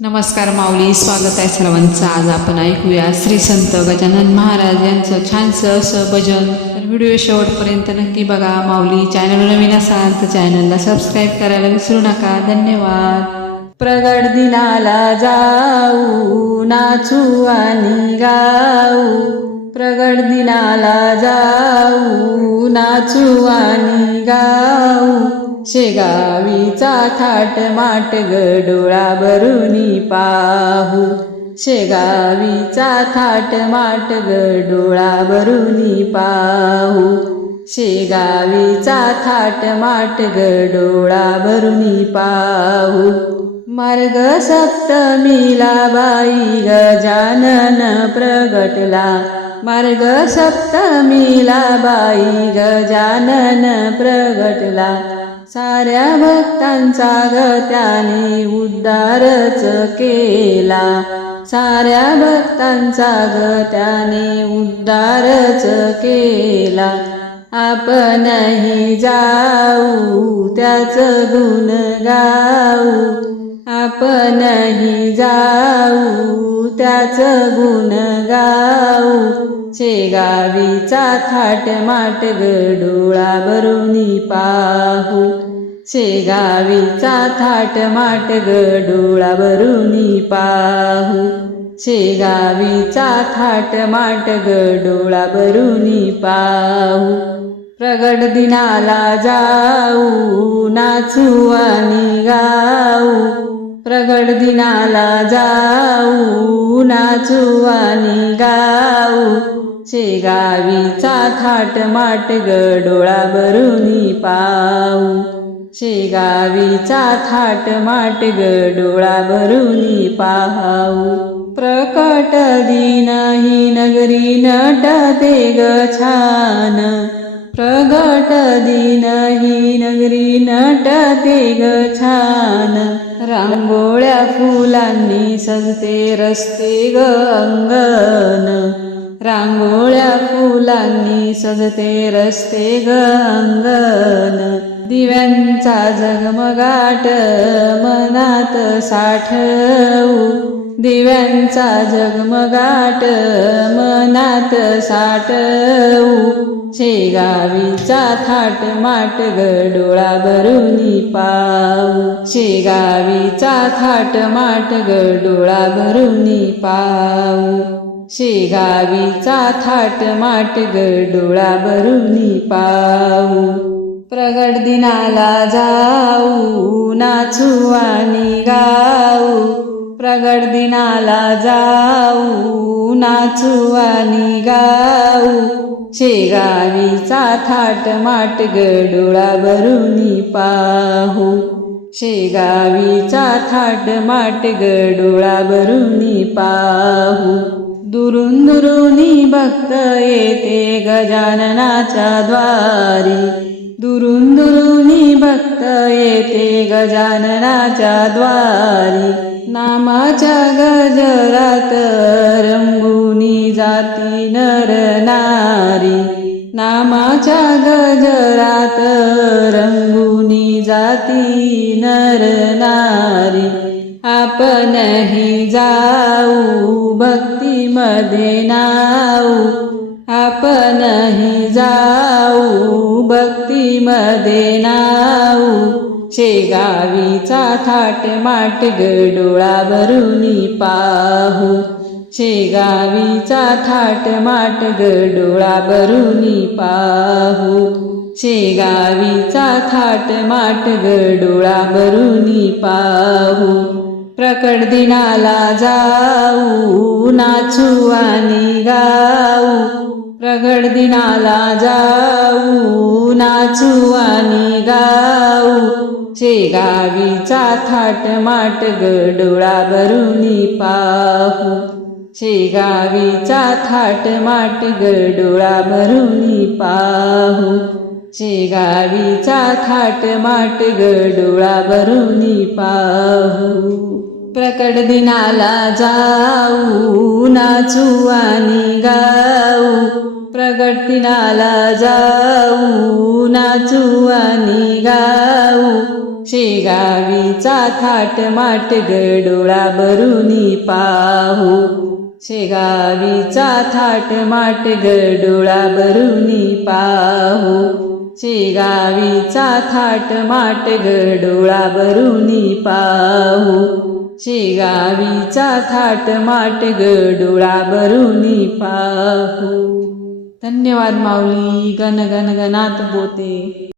नमस्कार माऊली स्वागत आहे सर्वांचं. आज आपण ऐकूया श्री संत गजानन महाराज यांचं छानसं असं भजन. तर व्हिडिओ शेवटपर्यंत नक्की बघा माऊली. चॅनल नवीन असाल तर चॅनलला सबस्क्राईब करायला विसरू नका. धन्यवाद. प्रगड दिनाला जाऊ नाचू आणि गाऊ. प्रगड दिनाला जाऊ नाचू आणि गाऊ. शेगावीचा थाट माट गडोळा भरुनी पाहू. शेगावीचा थाट माट गडोळा भरुनी पाहू. शेगावीचा थाट माट गडोळा भरुनी पाहू. मार्ग सप्तमीला बाई गजानन प्रगटला. मार्ग सप्तमीला बाई गजानन प्रगटला. साऱ्या भक्तांचा ग त्याने उद्धारच केला. साऱ्या भक्तांचा ग त्याने उद्धारच केला. आपणही जाऊ त्याच गुण गाऊ. आपणही जाऊ त्याच गुण गाऊ. शेगावीचा थाट माट गडोळा भरून पाहू. शेगावीचा थाट माट गडोळा भरुनी पाहू. शेगावीचा थाट माट गडोळा पाहू. प्रगट दिनाला जाऊ नाचू आणि गाऊ. प्रगट दिनाला जाऊ नाचू आणि गाऊ. शेगावीचा थाट माट गडोळा भरून पाऊ शेगावीचा थाट माट गडोळा भरुनी पाहाऊ. प्रकट दिन ही नगरी नटते ग छान. प्रगट दिन ही नगरी नटते ग छान. रांगोळ्या फुलांनी सजते रस्ते ग अंगण. रांगोळ्या फुलांनी सजते रस्ते ग अंगण. दिव्यांचा जगमगाट मनात साठवू. दिव्यांचा जगमगाट मनात साठवू. शेगावीचा थाट माट गडोळा भरुनी पाऊ शेगावीचा थाट माट गडोळा भरुनी पाऊ शेगावीचा थाट माट गडोळा भरुनी पाऊ प्रगट दिनाला जाऊ नाचू आणि गाऊ. प्रगट दिनाला जाऊ नाचू आणि गाऊ. शेगावीचा थाट माट गडोळा भरुनी पाहू. शेगावीचा थाट माट गडोळा भरुनी पाहू. दुरून दुरुनी भक्त येते गजाननाच्या द्वारी. दुरून दुरुनी भक्त येते गजाननाच्या द्वारी. नामाच्या गजरात रंगुनी जाती नर नारी. नामाच्या गजरात रंगुनी जाती नर नारी. आपणही जाऊ भक्तीमध्ये नाऊ. आपणही जाऊ भक्तीमध्ये नाऊ. शेगावीचा थाट माट गडोळा भरुनी पाहू. शेगावीचा थाट माट गडोळा भरुनी पाहू. शेगावीचा थाट माट गडोळा भरुनी पाहू. प्रकट दिनाला जाऊ नाचू आणि गाऊ. प्रगड दिनाला जाऊ नाचू आणि गाऊ. शेगावीचा थाट माट गडोळा भरुनी पाहू. शेगावीचा थाट माट गडोळा भरुनी पाहू. शेगावीचा थाट माट गडोळा भरुनी पाहू. प्रकट दिनाला जाऊ नाचू आणि गाऊ. प्रगट दिनाला जाऊ नाचू आणि गाऊ. शेगावीचा थाट माट गडोळा भरुनी पाहू. शेगावीचा थाट माट गडोळा भरुनी पाहू. शेगावीचा थाट माट गडोळा भरुनी पाहू. शेगावीचा थाट माट गडोळा भरुनी पाहू. धन्यवाद माऊली गण गण गणात बोते.